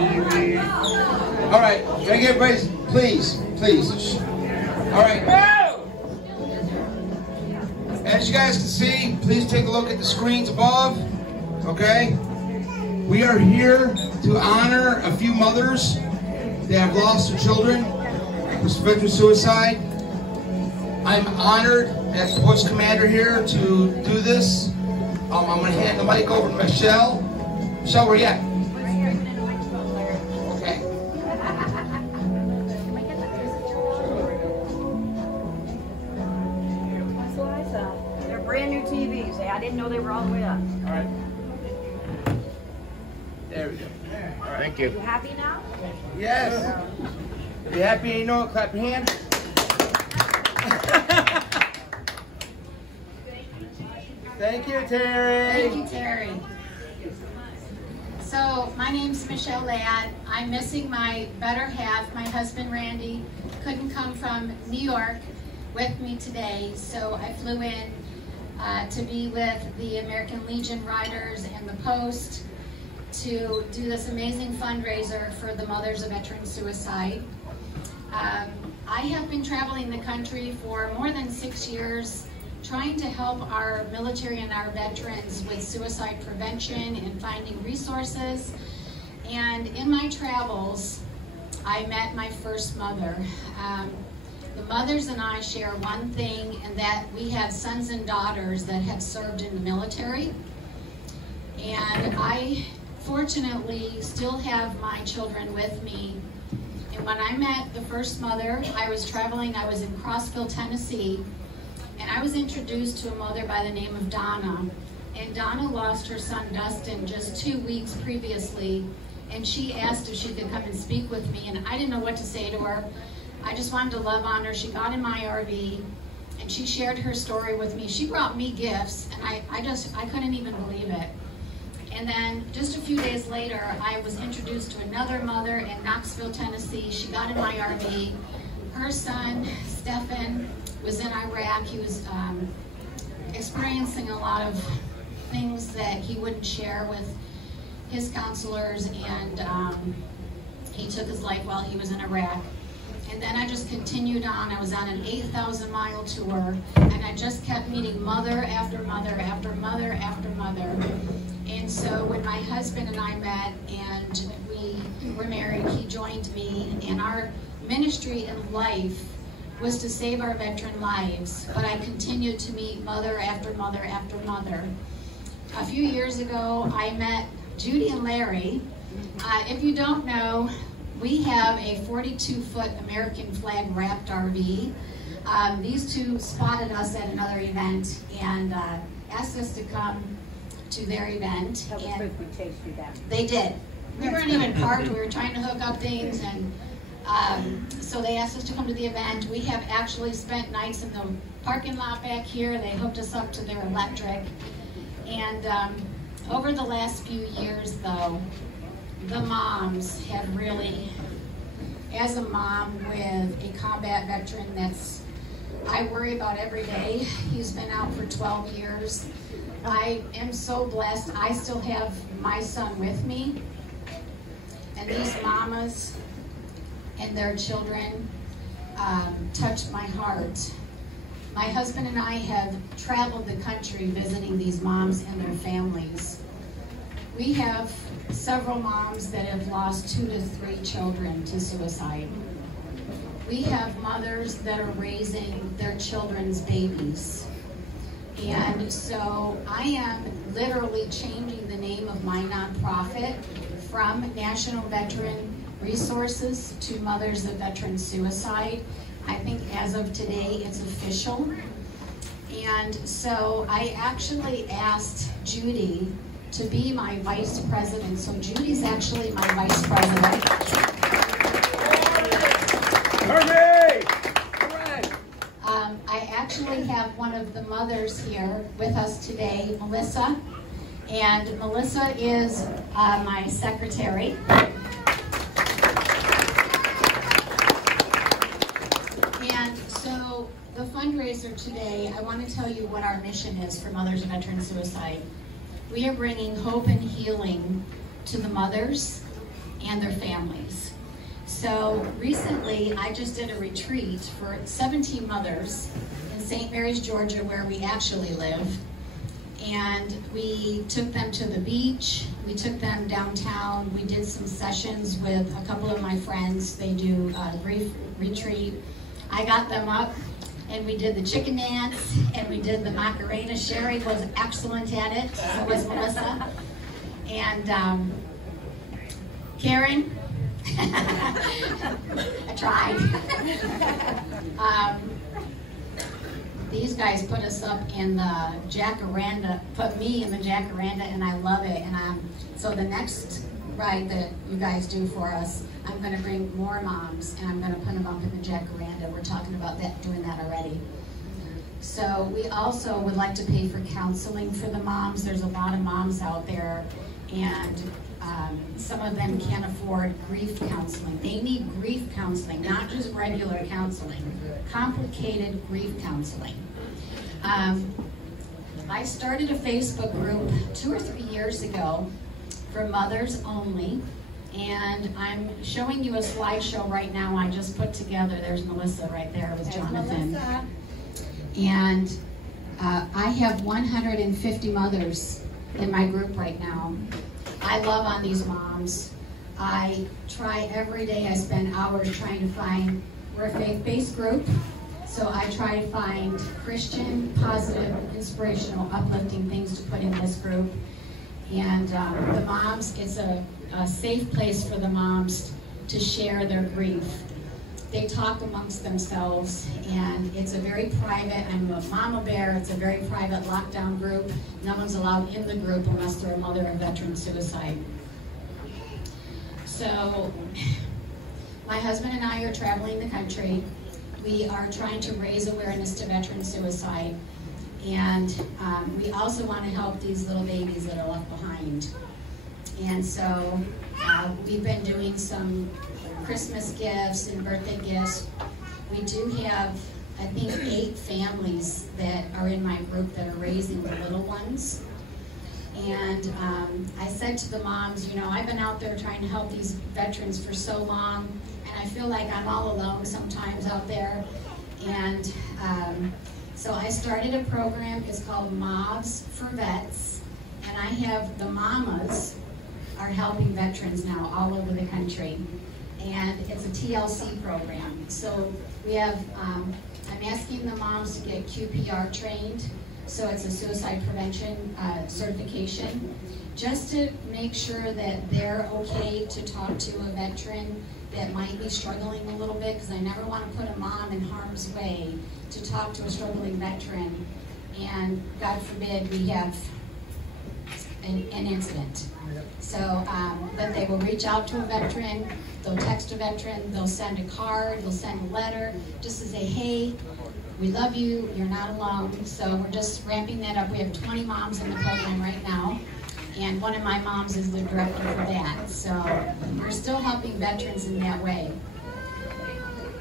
All right, can I get everybody's, please. All right. As you guys can see, please take a look at the screens above, okay? We are here to honor a few mothers that have lost their children to veteran suicide. I'm honored as Post Commander here to do this. I'm going to hand the mic over to Michelle. Michelle, where you at? Okay. They're brand new TVs. I didn't know they were all the way up. All right. There we go. All right. Thank you. You happy now? Yes. If you're happy, you know it, clap your hands. Thank you, Terry. Thank you, Terry. So, my name's Michelle Ladd. I'm missing my better half. My husband, Randy, couldn't come from New York with me today, so I flew in to be with the American Legion Riders and the Post to do this amazing fundraiser for the mothers of veteran suicide. I have been traveling the country for more than 6 years, trying to help our military and our veterans with suicide prevention and finding resources. And in my travels, I met my first mother. The mothers and I share one thing, and that we have sons and daughters that have served in the military. And I fortunately still have my children with me. And when I met the first mother, I was traveling, I was in Crossville, Tennessee, and I was introduced to a mother by the name of Donna. And Donna lost her son Dustin just 2 weeks previously, and she asked if she could come and speak with me, and I didn't know what to say to her. I just wanted to love on her. She got in my RV, and she shared her story with me. She brought me gifts, and I couldn't even believe it. And then just a few days later, I was introduced to another mother in Knoxville, Tennessee. She got in my RV. Her son, Stephan, was in Iraq. He was experiencing a lot of things that he wouldn't share with his counselors, and he took his life while he was in Iraq. And then I just continued on. I was on an 8,000-mile tour, and I just kept meeting mother after mother after mother after mother. And so when my husband and I met and we were married, he joined me, and our ministry in life was to save our veteran lives. But I continued to meet mother after mother after mother. A few years ago, I met Judy and Larry. If you don't know, we have a 42-foot American flag wrapped RV. These two spotted us at another event and asked us to come to their event. And they did. We weren't even parked. We were trying to hook up things, and so they asked us to come to the event. We have actually spent nights in the parking lot back here. They hooked us up to their electric. And over the last few years, though, the moms have really, as a mom with a combat veteran I worry about every day. He's been out for 12 years. I am so blessed. I still have my son with me. And these mamas and their children touched my heart. My husband and I have traveled the country visiting these moms and their families. We have several moms that have lost 2 to 3 children to suicide. We have mothers that are raising their children's babies. And so I am literally changing the name of my nonprofit from National Veteran Resources to Mothers of Veteran Suicide. I think as of today it's official. And so I actually asked Judy to be my vice president. So Judy's actually my vice president. I actually have one of the mothers here with us today, Melissa. And Melissa is my secretary. And so the fundraiser today, I want to tell you what our mission is for Mothers of Veteran Suicide. We are bringing hope and healing to the mothers and their families. So recently, I just did a retreat for 17 mothers in St. Mary's, Georgia, where we actually live. And we took them to the beach, we took them downtown, we did some sessions with a couple of my friends. They do a grief retreat. I got them up and we did the chicken dance and we did the Macarena. Sherry was excellent at it, so was Melissa. And Karen, I tried. These guys put us up in the Jacaranda, put me in the Jacaranda, and I love it. And so the next ride that you guys do for us, I'm going to bring more moms, and I'm going to put them up in the Jacaranda. We're talking about that, doing that already. So we also would like to pay for counseling for the moms. There's a lot of moms out there, and some of them can't afford grief counseling. They need grief counseling, not just regular counseling, complicated grief counseling. I started a Facebook group 2 or 3 years ago for mothers only, and I'm showing you a slideshow right now I just put together. There's Melissa right there with Jonathan. Melissa. And I have 150 mothers in my group right now. I love on these moms. I try every day, I spend hours trying to find, we're a faith-based group, so I try to find Christian, positive, inspirational, uplifting things to put in this group. And the moms, it's a safe place for the moms to share their grief. They talk amongst themselves, and it's a very private, I'm a mama bear, it's a very private lockdown group. No one's allowed in the group unless they're a mother of veteran suicide. So, my husband and I are traveling the country. We are trying to raise awareness to veteran suicide, and we also want to help these little babies that are left behind. And so, we've been doing some Christmas gifts and birthday gifts. We do have, I think, 8 families that are in my group that are raising the little ones. And I said to the moms, you know, I've been out there trying to help these veterans for so long, and I feel like I'm all alone sometimes out there. And so I started a program, it's called Moms for Vets, and I have the mamas are helping veterans now all over the country. And it's a TLC program. So we have, I'm asking the moms to get QPR trained, so it's a suicide prevention certification, just to make sure that they're okay to talk to a veteran that might be struggling a little bit, because I never want to put a mom in harm's way to talk to a struggling veteran, and God forbid we have an incident. So, but they will reach out to a veteran, they'll text a veteran, they'll send a card, they'll send a letter, just to say, hey, we love you, you're not alone. So we're just ramping that up. We have 20 moms in the program right now, and one of my moms is the director for that. So we're still helping veterans in that way.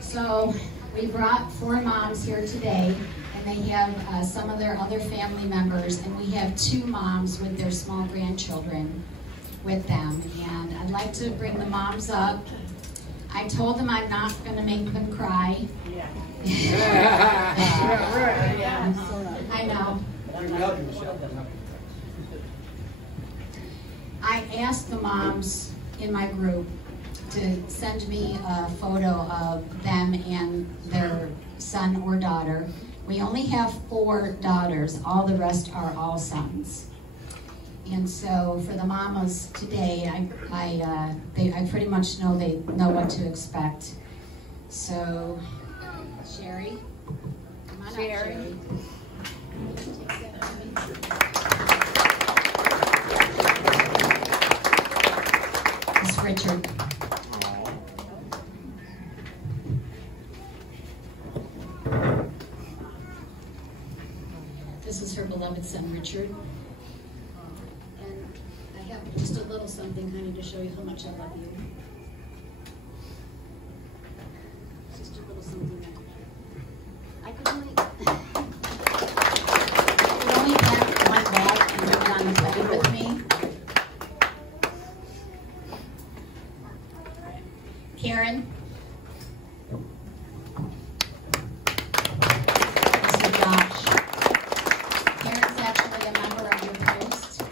So we brought 4 moms here today, and they have some of their other family members, and we have 2 moms with their small grandchildren with them. And I'd like to bring the moms up. I told them I'm not going to make them cry. I know. I asked the moms in my group to send me a photo of them and their son or daughter. We only have 4 daughters, all the rest are all sons. And so for the mamas today, I pretty much know they know what to expect. So, Sherry, come on Sherry. Up, Sherry. It's Richard. This is her beloved son, Richard. Just a little something kind of to show you how much I love you. Just a little something. I could only pack one bag and bring it on the plane with me. Karen. This is Josh. Karen's actually a member of your post.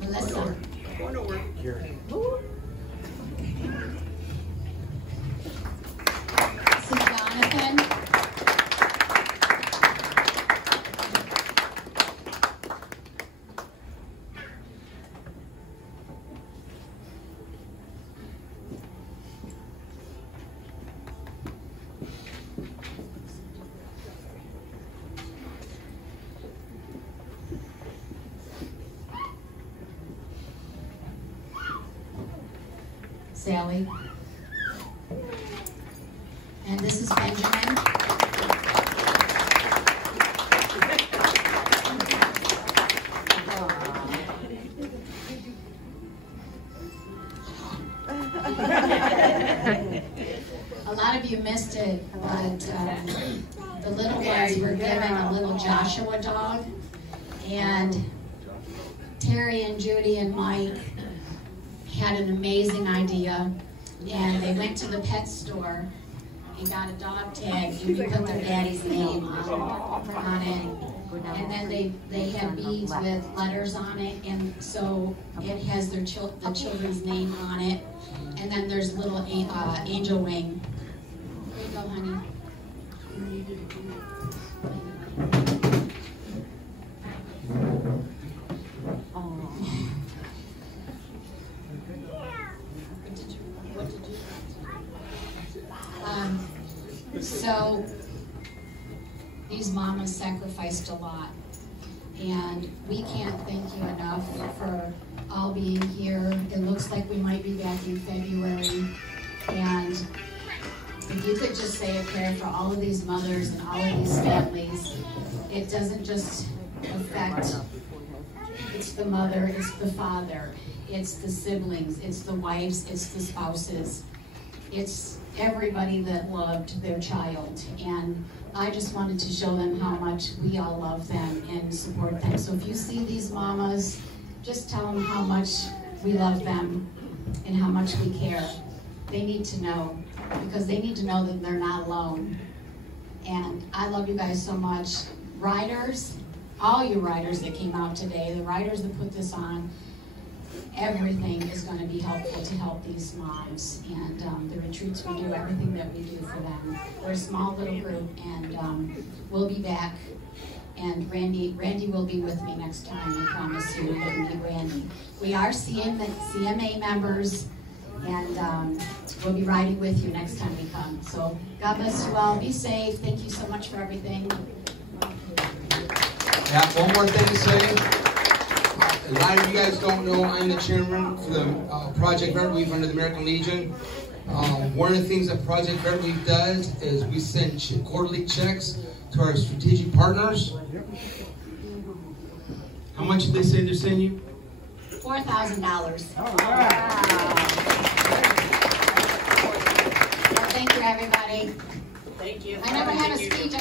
Melissa. This is Jonathan. Sally. And this is Benjamin. A lot of you missed it, but the little ones were given a little Joshua dog, and Terry and Judy and Mike had an amazing idea, and they went to the pet store and got a dog tag, and we put their daddy's name on it. And then they had beads with letters on it, and so it has the children's name on it. And then there's a little angel wing. Here you go, honey. So these mamas sacrificed a lot, and we can't thank you enough for all being here. It looks like we might be back in February, and if you could just say a prayer for all of these mothers and all of these families. It doesn't just affect, it's the mother, it's the father, it's the siblings, it's the wives, it's the spouses, it's everybody that loved their child. And I just wanted to show them how much we all love them and support them. So if you see these mamas, just tell them how much we love them and how much we care. They need to know, because they need to know that they're not alone. And I love you guys so much. Riders, all you riders that came out today, the riders that put this on, everything is going to be helpful to help these moms. And the retreats, we do everything that we do for them. We're a small little group, and we'll be back. And Randy will be with me next time, I promise you. You're going to meet Randy. We are CMA members, and we'll be riding with you next time we come. So God bless you all. Be safe. Thank you so much for everything. Yeah, one more thing to say. A lot of you guys don't know I'm the chairman for the Project Red Weave under the American Legion. One of the things that Project Red Weave does is we send quarterly checks to our strategic partners. How much did they say they're sending you? $4,000. Oh, wow. Well, thank you, everybody. Thank you. I never had a speech.